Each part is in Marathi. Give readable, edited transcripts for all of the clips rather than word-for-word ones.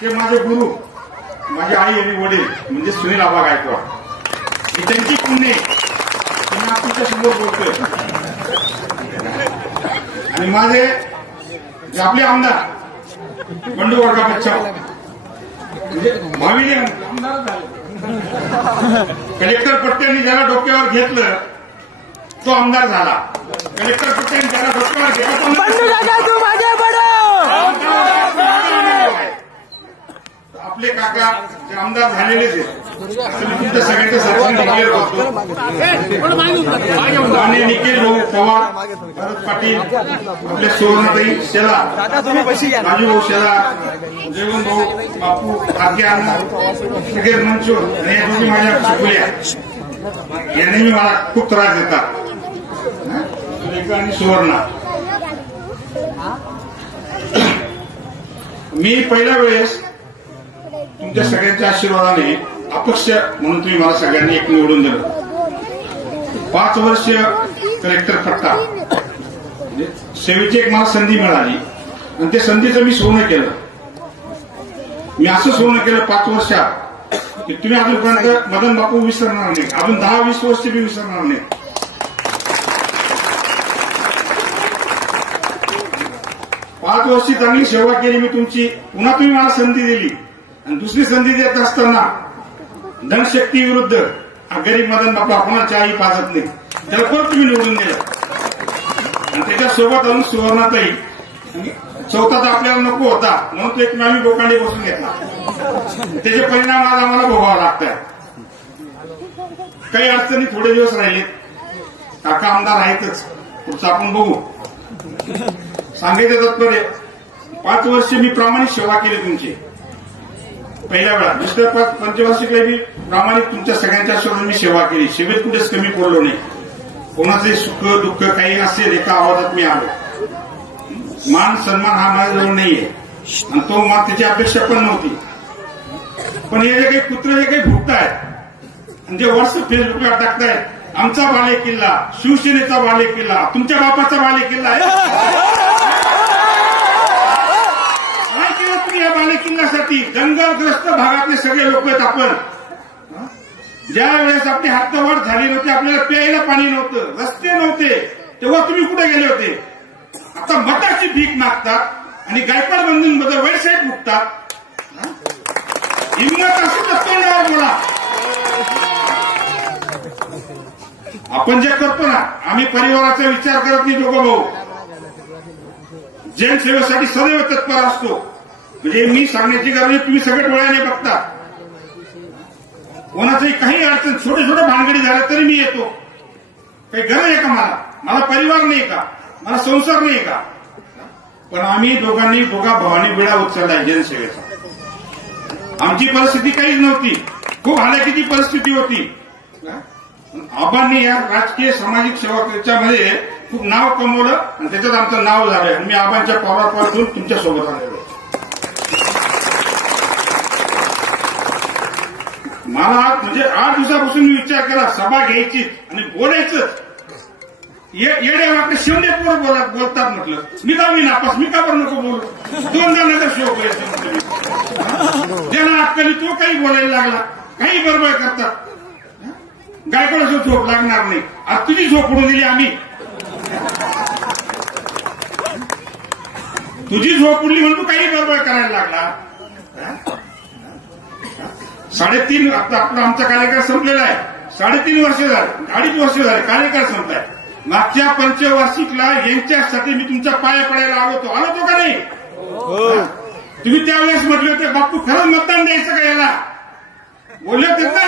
ते माझे गुरु, माझी आई आणि वडील म्हणजे सुनील आबा गायकवाड, ही त्यांची पुण्य मी तुमच्या समोर बोलतोय. आणि माझे जे आपले आमदार बंडू वर्गा बच्चा म्हणजे भावी आमदार झाले. कलेक्टर पट्ट्यांनी ज्याला डोक्यावर घेतलं तो आमदार झाला. कलेक्टर पट्ट्यांनी ज्याला डोक्यावर घेतलं आपले काका जे आमदार झालेलेच आहेत. तुमच्या सगळ्यांच्या सचिन निखिल आणि निखिल भाऊ पवार, भरत पाटील, आपले सुवर्णाताई शेला, राजू भाऊ शेला, जेवण भाऊ, बापू आज्ञा, सगळे मनसूर आणि या दोन्ही माझ्या शिकवल्या. यांनी मला खूप त्रास देतात. सुरेखा आणि सुवर्णा. मी पहिल्या वेळेस तुमच्या सगळ्यांच्या आशीर्वादाने अपक्ष म्हणून तुम्ही मला सगळ्यांनी एक निवडून दिलं. 5 वर्ष कलेक्टर पट्टा म्हणजे सेवेची एक मला संधी मिळाली आणि त्या संधीचं मी सोनं केलं. मी असं सोनं केलं 5 वर्षात की तुम्ही अजूनपर्यंत मदन बापू विसरणार नाही. अजून 10-20 वर्ष मी विसरणार नाही. पाच वर्षी चांगली सेवा केली मी तुमची. पुन्हा तुम्ही मला संधी दिली आणि दुसरी संधी देत असताना धनशक्ती विरुद्ध गरीब मदन बापू आपणाला चहाही पाजत नाही त्याला परत तुम्ही निवडून दिलं. आणि त्याच्यासोबत अजून सुवर्णाताई. चौथा तर आपल्याला नको होता म्हणून तो एक आम्ही गोकांडी बसून घेतला. त्याचे परिणाम आज आम्हाला भोगावं लागतात. काही अडचणी थोडे दिवस राहिलेत. काका आमदार आहेतच, पुढचं आपण बघू. सांगायचं तात्पर्य 5 वर्ष मी प्रामाणिक सेवा केली तुमची. पहिल्या वेळा दुसऱ्या पंचवार्षिकला मी प्रामाणिक तुमच्या सगळ्यांच्या सोबत मी सेवा केली. सेवेत कुठेच कमी पडलो नाही. कोणाचे सुख दुःख काही असेल एका आवाजात मी आलो. मान सन्मान हा माझ्याजवळ नाहीये आणि तो मान त्याची अपेक्षा पण नव्हती. पण हे जे काही कुत्रे जे काही भुकतायत आणि जे वर्ष फेसबुकला टाकतायत आमचा बाले किल्ला, शिवसेनेचा बाले किल्ला, तुमच्या बापाचा बाले किल्ला आहे. या बाले किल्ल्यासाठी जंगलग्रस्त भागातले सगळे लोक आहेत आपण. ज्या वेळेस आपली हद्दवाढ झाली नव्हती, आपल्याला प्यायला पाणी नव्हतं, रस्ते नव्हते, तेव्हा तुम्ही कुठे गेले होते? आता मताची भीक मागतात आणि गायकवाड बंधूंबद्दल वेबसाईट फुकतात. हिंमत असेल तर तोंडावर बोला. आपण जे करतो ना, आम्ही परिवाराचा विचार करत नाही. दोघं भाऊ जनसेवेसाठी सदैव तत्पर असतो. म्हणजे मी सांगण्याची गरज नाही, तुम्ही सगळे डोळ्याने बघता. कोणाचंही काही अडचण छोटे छोटे भानगडी झाल्या तरी मी येतो. काही गरज आहे का मला? मला परिवार नाही का? मला संसार नाही का? पण आम्ही दोघा भावांनी विडा उचललाय जनसेवेचा. आमची परिस्थिती काहीच नव्हती, खूप हालाकीची परिस्थिती होती. आबांनी या राजकीय सामाजिक सेवाच्यामध्ये खूप नाव कमवलं आणि त्याच्यात आमचं नाव झालंय. मी आबांच्या पावलापासून तुमच्या सोबत आलेलो. मला म्हणजे 8 दिवसापासून मी विचार केला सभा घ्यायची आणि बोलायचं. येडे वाटते शेवडे पोर बोलतात म्हटलं. मी का मी नापास, मी का बरं नको बोलू? 2 जणांचा शोक ज्यांना अक्कली तो काही बोलायला लागला, काही बरोबर करतात. गायकवाड झोप लागणार नाही. आज तुझी झोप उडून दिली आम्ही. तुझी झोप उडली म्हणून तू काही बरोबर करायला लागला. 3.5 आता आपला आमचा कार्यकाळ संपलेला आहे. 3.5 वर्ष झाले, 2.5 वर्ष झाले कार्यकाळ संपलाय. मागच्या पंचवार्षिकला यांच्यासाठी मी तुमच्या पाया पडायला आलो होतो का नाही? तुम्ही त्यावेळेस म्हटले होते बापू खरंच मतदान द्यायचं का याला? बोलले होते ना.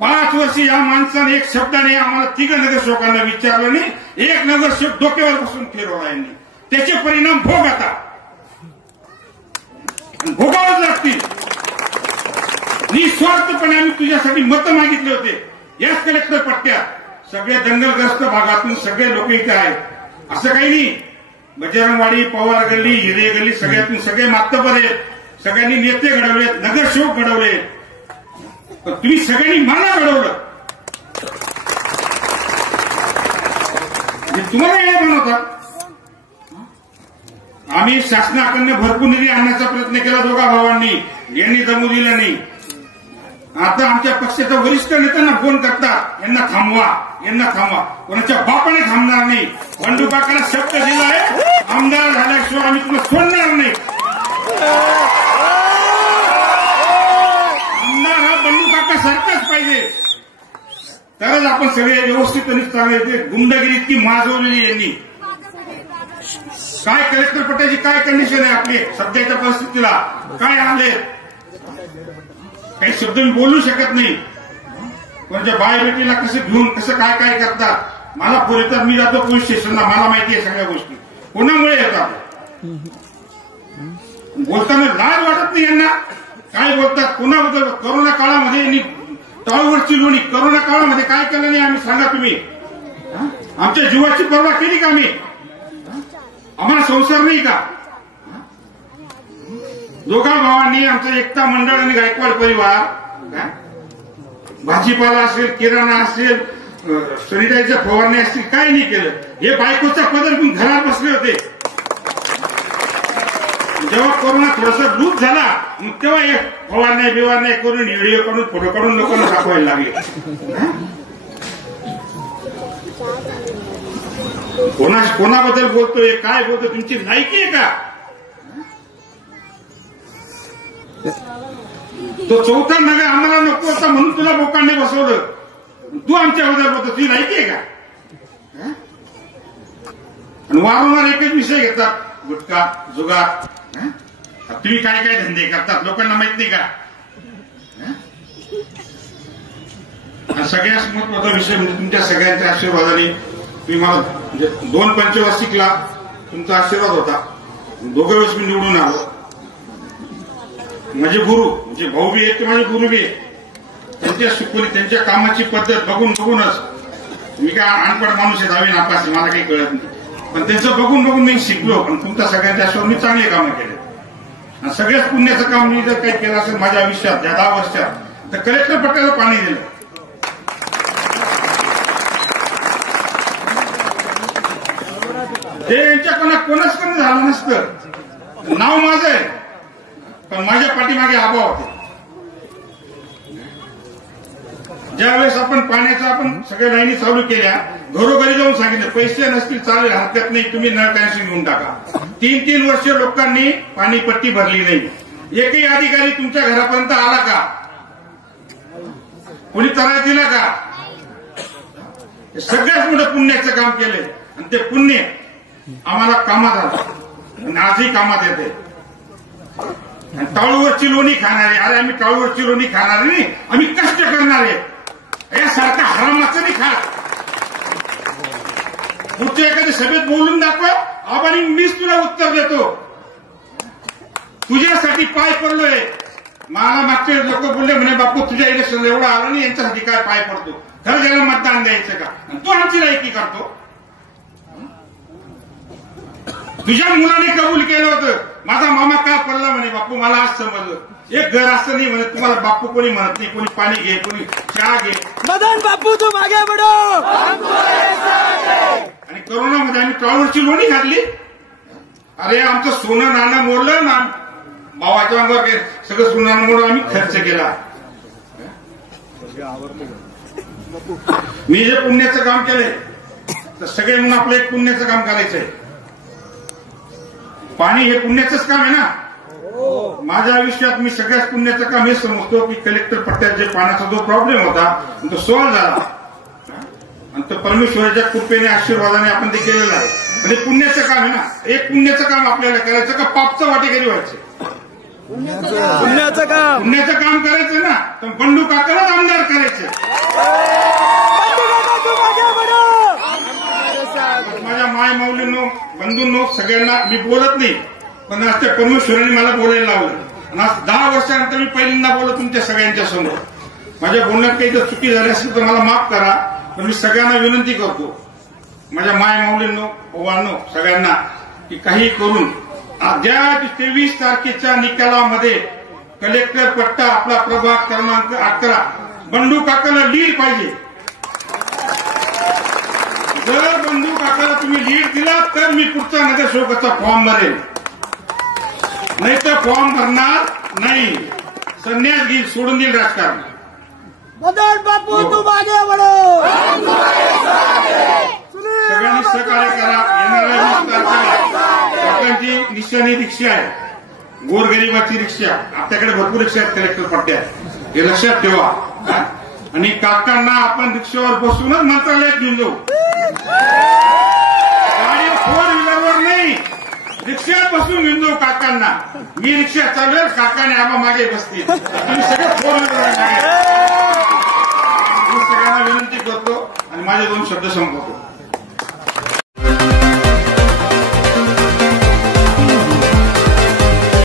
5 वर्ष या माणसाने एक शब्दाने आम्हाला 3 नगरसेवकांना विचारलं नाही. एक नगरसेवक डोक्यावर बसून फिरवला यांनी. त्याचे परिणाम भोग आता भोगावच लागतील. निस्वार्थपणे आम्ही तुझ्यासाठी मतं मागितले होते. याच कलेक्टर पट्ट्यात सगळ्या जंगलग्रस्त भागातून सगळे लोक इथे आहेत. असं काही नाही. बजरंगवाडी, पवार गल्ली, हिरे गल्ली सगळ्यातून सगळे मातबर आहेत. सगळ्यांनी नेते घडवलेत, नगरसेवक घडवले. पण तुम्ही सगळ्यांनी मला घडवलं. तुम्हाला हे बनवतात. आम्ही शासनाकडनं भरपूर निधी आणण्याचा प्रयत्न केला दोघा भावांनी, यांनी जमू दिलं नाही. आता आमच्या पक्षाच्या वरिष्ठ नेत्यांना फोन करतात, यांना थांबवा, यांना थांबवा. कोणाच्या बापाने थांबणार नाही. बंडू काकाला शब्द दिला आहे, आमदार झाल्याशिवाय आम्ही तुला सोडणार नाही. आमदार हा बंडू काका सारखाच पाहिजे, तरच आपण सगळे व्यवस्थित आणि चांगले. गुंडगिरी इतकी माजवलेली यांनी. काय कलेक्टर पटायची काय कंडिशन आहे आपली सध्याच्या परिस्थितीला, काय आले काही शब्द मी बोलू शकत नाही. कोणाच्या बायोमेट्रीला कसं घेऊन कसं काय काय करतात. मला फोन येतात, मी जातो पोलीस स्टेशनला, मला माहिती आहे सगळ्या गोष्टी. कोणामुळे येतात बोलताना लाज वाटत नाही यांना. काय बोलतात कोणाबद्दल. करोना काळामध्ये यांनी टाळूवरची लोणी, करोना काळामध्ये काय केलं नाही आम्ही सांगा तुम्ही. आमच्या जीवाची पर्वा केली का आम्ही. आम्हाला संसार नाही का. दोघा भावांनी आमचं एकता मंडळ आणि गायकवाड परिवार भाजीपाला असेल, किराणा असेल, सॅनिटायझर फवारणी असतील, काही नाही केलं. हे बायकोचा पदर घेऊन घरात बसले होते. जेव्हा कोरोना थोडासा लूप झाला मग तेव्हा हे फवारण्या बिवारण्या करून व्हिडिओ काढून फोटो काढून लोकांना दाखवायला लागले. कोणाबद्दल बोलतोय, काय बोलतोय, तुमची लायकी आहे का. तो चौथा नगर आम्हाला नको होता म्हणून तुला बोकांडे बसवलं. तू आमच्याबद्दल बोलतो, तुझी लायकी आहे का. आणि वारंवार एकच विषय घेतात, गुटखा, जुगार. तुम्ही काय काय धंदे करतात लोकांना माहित नाही का. सगळ्यात महत्वाचा विषय म्हणजे तुमच्या सगळ्यांच्या आशीर्वादाने तुम्ही मला 2 पंचवार्षिकला तुमचा आशीर्वाद होता. दोघं वेळेस मी निवडून आलो. माझे गुरु म्हणजे भाऊ बी आहेत ते माझे गुरु बी आहेत. त्यांच्या शिकवणी त्यांच्या कामाची पद्धत बघूनच मी काय अनपड माणूस आहे, 10वी नापास, मला काही कळत नाही. पण त्यांचं बघून मी शिकलो. पण तुमच्या सगळ्यांच्या आशीर्वाद मी चांगले कामं केले. आणि सगळ्याच पुण्याचं काम मी जर काही केलं असेल माझ्या आयुष्यात या 10 वर्षात तर कलेक्टर पट्ट्याला पाणी दिलं. ते यांच्याकडनं कोणाचकडनं झालं नसतं. नाव माझं आहे पण माझ्या पाठीमागे आबा होते. ज्यावेळेस आपण पाण्याचा आपण सगळ्या लाईनी चालू केल्या, घरोघरी जाऊन सांगितलं पैसे नसतील चालेल, हरकत नाही, तुम्ही नळ कनेक्शन घेऊन टाका. 3 वर्ष लोकांनी पाणीपट्टी भरली नाही. एकही अधिकारी तुमच्या घरापर्यंत आला का, कोणी त्रास दिला का. सगळ्यात मोठं पुण्याचं काम केलंय आणि ते पुण्य आम्हाला कामात आलं आणि आजही कामात येते. टाळूवरची लोणी खाणारे, अरे आम्ही टाळूवरची लोणी खाणारे नाही, आम्ही कष्ट करणारे. यासारखा हरामाचं नाही खात. पुढच्या एखाद्या सभेत बोलून दाखव, आबानी मीच तुला उत्तर देतो. तुझ्यासाठी पाय पडलोय. मला मागचे लोक बोलले म्हणे बापू तुझ्या इलेक्शन एवढा आला नाही, यांच्यासाठी काय पाय पडतो, खरं त्याला मतदान द्यायचं का. तू आमची लायकी करतो. तुझ्या मुलाने कबूल केलं होतं, माझा मामा का पडला म्हणे बापू, मला आज समजलं. एक घर असं नाही म्हणत तुम्हाला बापू कोणी म्हणत नाही. कोणी पाणी घे, कोणी चहा घे. मदन बापू तू मागे बडो. आणि करोनामध्ये आम्ही टाळूवरची लोणी घातली. अरे आमचं सोनं नाणं मोडलं ना, भावाच्या अंगावर सगळं सोनं नाणं मोडलं, आम्ही खर्च केला. मी जे पुण्याचं काम केलंय तर सगळे म्हणून आपलं एक पुण्याचं काम करायचंय. पाणी हे पुण्याचंच काम आहे ना. माझ्या आयुष्यात मी सगळ्यात पुण्याचं काम हे समजतो की कलेक्टर पट्ट्यात जे पाण्याचा जो प्रॉब्लेम होता तो सॉल्व्ह झाला आणि तो परमेश्वराच्या कृपेने आशीर्वादाने आपण ते केलेलं आहे. म्हणजे पुण्याचं काम आहे ना. एक पुण्याचं काम आपल्याला करायचं का पापचं वाटेकरी व्हायचं. पुण्याचं काम करायचं ना तर बंडू काकालाच आमदार करायचं. माझ्या माय माऊलींनो बंधूंनो सगळ्यांना मी बोलत नाही, पण आज त्या परमेश्वराने मला बोलायला लावलं. आणि आज 10 वर्षानंतर मी पहिल्यांदा बोलत तुमच्या सगळ्यांच्या समोर. माझ्या बोलण्यात काही जर चुकी झाली असेल तर मला माफ करा. पण मी सगळ्यांना विनंती करतो, माझ्या माय माऊलींनो भावांनो सगळ्यांना, की काही करून ज्या 23 तारखेच्या निकालामध्ये कलेक्टर पट्टा आपला प्रभाग क्रमांक 11 बंडू काकाला लीड पाहिजे. जर बंडू काकाला तुम्ही लीड दिला तर मी पुढचा नगरसेवकाचा फॉर्म भरेल. नाही तर फॉर्म भरणार नाही, संन्यास घेईल, सोडून देईल राजकारण. मदन बापू तू मागे बडो. सगळ्यांनी सहकार्य करा. येणाऱ्या 20 तारखेला काकांची निशाणी रिक्षा आहे, गोरगरिबाची रिक्षा. आपल्याकडे भरपूर रिक्षा आहेत कलेक्टर पट्ट्यात, हे लक्षात ठेवा. आणि काकांना आपण रिक्षावर बसूनच मंत्रालयात घेऊन जाऊ. गाडी 4 व्हीलरवर नाही, रिक्षात बसून घेऊन जाऊ काकांना. मी रिक्षा चालवेल, काकाने आबा मागे बसतील, तुम्ही सगळे 4 व्हीलरवर मागे. मी सगळ्यांना विनंती करतो आणि माझे 2 शब्द संपवतो.